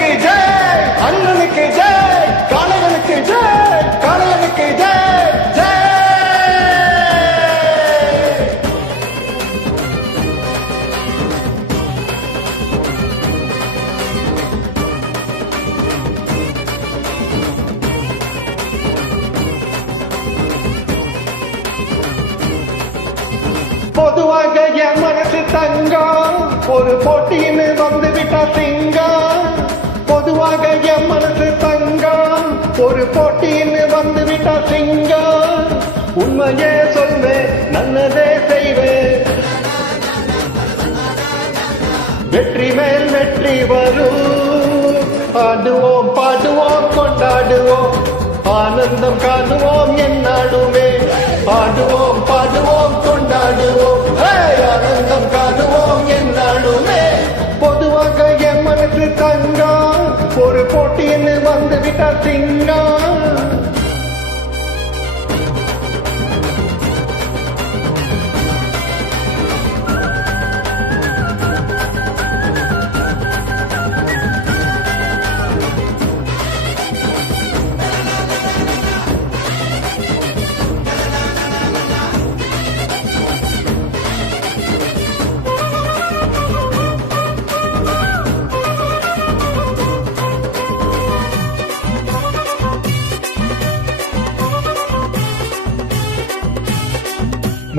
அண்ணனுக்கு ஜெய், அண்ணனுக்கு ஜெய், காளையனுக்கு ஜெய், காளையனுக்கு ஜெய் ஜெய். பொதுவாக என் மனசு தங்கம், ஒரு போட்டின்னு வந்து விட்டா சிங்கம். பொதுவாக என் மனசு தங்கம், ஒரு போட்டின்னு வந்து விட்டா சிங்கம். உண்மையே சொல்வேன், நல்லதே செய்வேன், வெற்றி மேல் வெற்றி வரும். ஆடுவோம் பாடுவோம் கொண்டாடுவோம், ஆனந்தம் காணுவோம் என்னாலுமே. ஆடுவோம் பாடுவோம் கொண்டாடுவோம், ஆனந்தம் காணுவோம் என்னாலுமே. பொதுவாக என் மனசு தங்கம், ஒரு போட்டின்னு வந்து விட்டா சிங்கம்.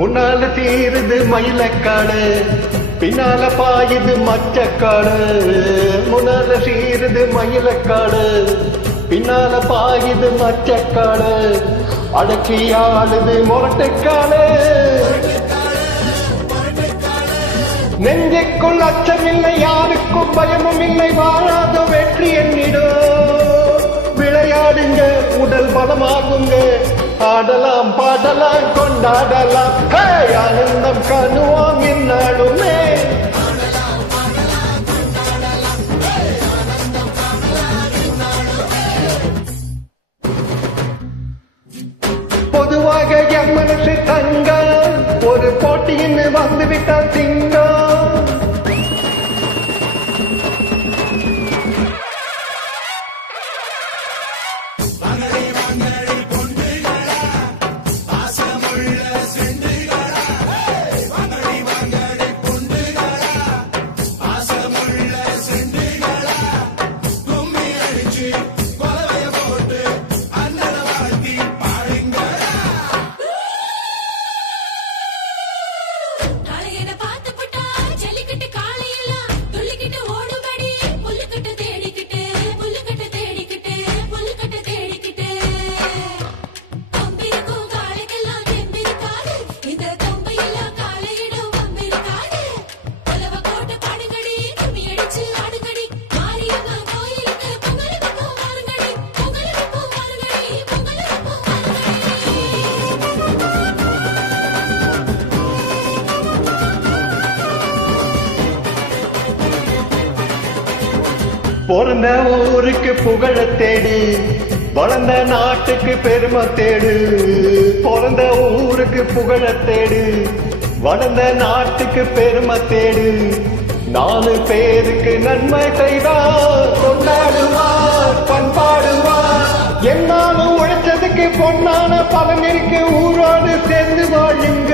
முன்னால தீருது மயிலக்காடு, பின்னால பாயுது மச்சக்காடு. முன்னால சீருது மயிலக்காடு, பின்னால பாயுது மச்சக்காடு. அடக்கி ஆளுது மொரட்டுக்காடு, நெஞ்சுக்குள் அச்சமில்லை, யாருக்கும் பயமும் இல்லை, வாழாத வெற்றி என்னிடும். விளையாடுங்க, உடல் பலமாகுங்க, ஆடலாம் பாடலாம் கொண்டாடலாம், ஆனந்தம் காணுவோம் இந்நாளுமே. பொதுவாக என் மனசு தங்கம், ஒரு போட்டின்னு வந்துவிட்டால் சிங்கம். பிறந்த ஊருக்கு புகழ தேடு, வளர்ந்த நாட்டுக்கு பெருமை தேடு. பிறந்த ஊருக்கு புகழ தேடு, வளர்ந்த நாட்டுக்கு பெருமை தேடு. 4 பேருக்கு நன்மை செய்தார், கொண்டாடுவார் பண்பாடுவார். என்னாலும் உழைச்சதுக்கு பொன்னான பலன் இருக்கு, ஊரோடு சேர்ந்து வாழுங்க.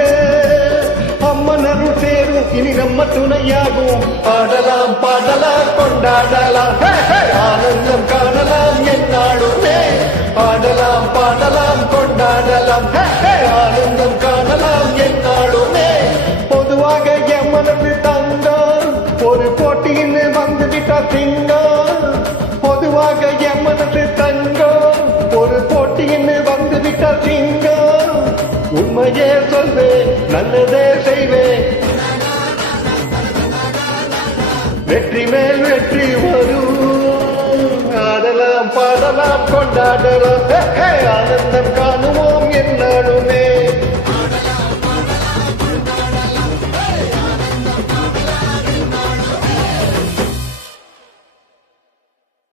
அம்மனரும் சேரும், இனி நம்ம துணையாகும். பாடலாம் பாடலாம் கொண்டாடலாம், ஆனந்தம் காணலாம் என்னாலுமே. பாடலாம் பாடலாம் கொண்டாடலாம், ஆனந்தம் காணலாம் என்னாலுமே. பொதுவாக என் மனசு தங்கம், ஒரு போட்டின்னு வந்து விட்டா சிங்கம். பொதுவாக என் மனசு தங்கம், ஒரு போட்டின்னு வந்து விட்டா சிங்கம். உண்மையே சொல்வேன், நல்லதே செய்வேன், வெற்றி மேல் வெற்றி வரும். ஆடலாம் பாடலாம் கொண்டாடலாம்.